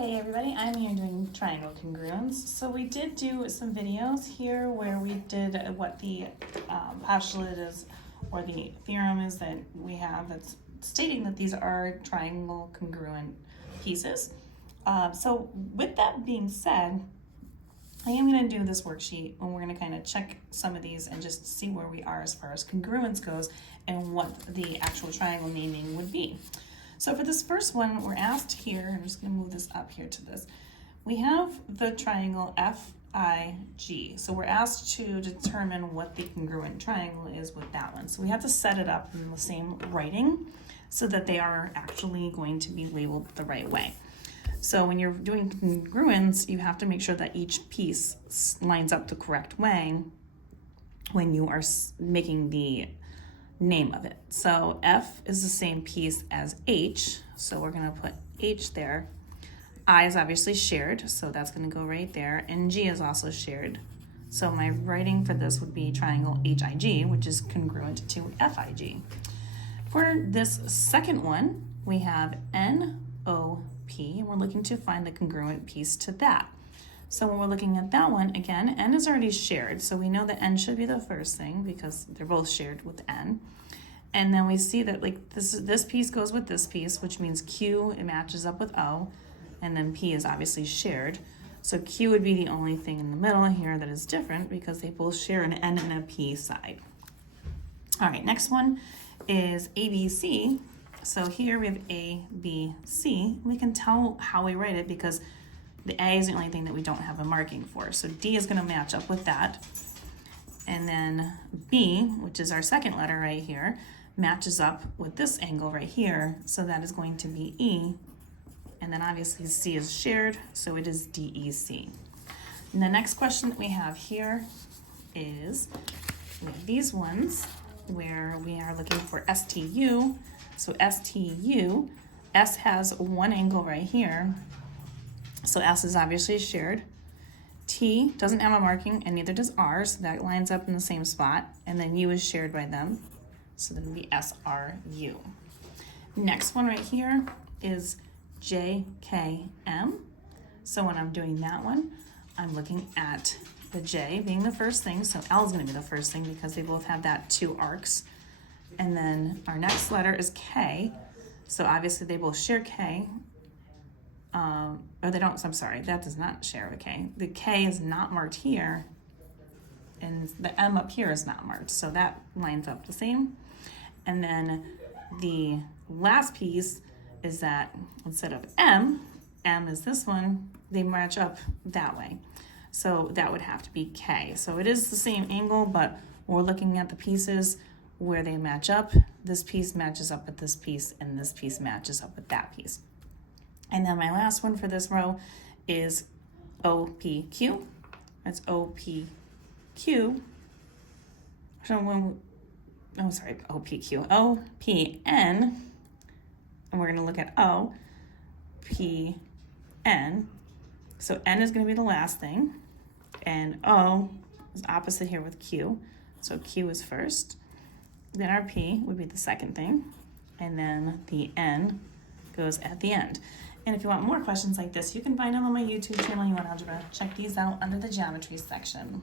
Hey everybody, I'm here doing triangle congruence. So we did do some videos here where we did what the postulate is, or the theorem is that we have that's stating that these are triangle congruent pieces. So with that being said, I am going to do this worksheet and we're going to kind of check some of these and just see where we are as far as congruence goes and what the actual triangle naming would be. So for this first one, we're asked here, I'm just going to move this up here to this. We have the triangle FIG. So we're asked to determine what the congruent triangle is with that one. So we have to set it up in the same writing so that they are actually going to be labeled the right way. So when you're doing congruence, you have to make sure that each piece lines up the correct way when you are making the name of it. So F is the same piece as H, so we're going to put H there. I is obviously shared, so that's going to go right there, and G is also shared. So my writing for this would be triangle HIG, which is congruent to FIG. For this second one, we have NOP, and we're looking to find the congruent piece to that. So when we're looking at that one, again, N is already shared, so we know that N should be the first thing because they're both shared with N. And then we see that like this piece goes with this piece, which means Q, it matches up with O, and then P is obviously shared. So Q would be the only thing in the middle here that is different because they both share an N and a P side. All right, next one is ABC. So here we have A, B, C. We can tell how we write it because the A is the only thing that we don't have a marking for. So D is going to match up with that. And then B, which is our second letter right here, matches up with this angle right here. So that is going to be E. And then obviously C is shared, so it is DEC. And the next question that we have here is we have these ones where we are looking for STU. So STU, S has one angle right here. So S is obviously shared. T doesn't have a marking and neither does R, so that lines up in the same spot. And then U is shared by them, so then it'll be SRU. Next one right here is JKM. So when I'm doing that one, I'm looking at the J being the first thing, so L is going to be the first thing because they both have that two arcs. And then our next letter is K, so obviously they both share K. Or they don't, I'm sorry, that does not share a K. The K is not marked here, and the M up here is not marked, so that lines up the same. And then the last piece is that instead of M is this one, they match up that way. So that would have to be K. So it is the same angle, but we're looking at the pieces where they match up. This piece matches up with this piece, and this piece matches up with that piece. And then my last one for this row is OPQ. That's OPQ. OPQ. OPN. And we're going to look at OPN. So N is going to be the last thing. And O is opposite here with Q. So Q is first. Then our P would be the second thing. And then the N goes at the end. And if you want more questions like this, you can find them on my YouTube channel, You Want Algebra. Check these out under the geometry section.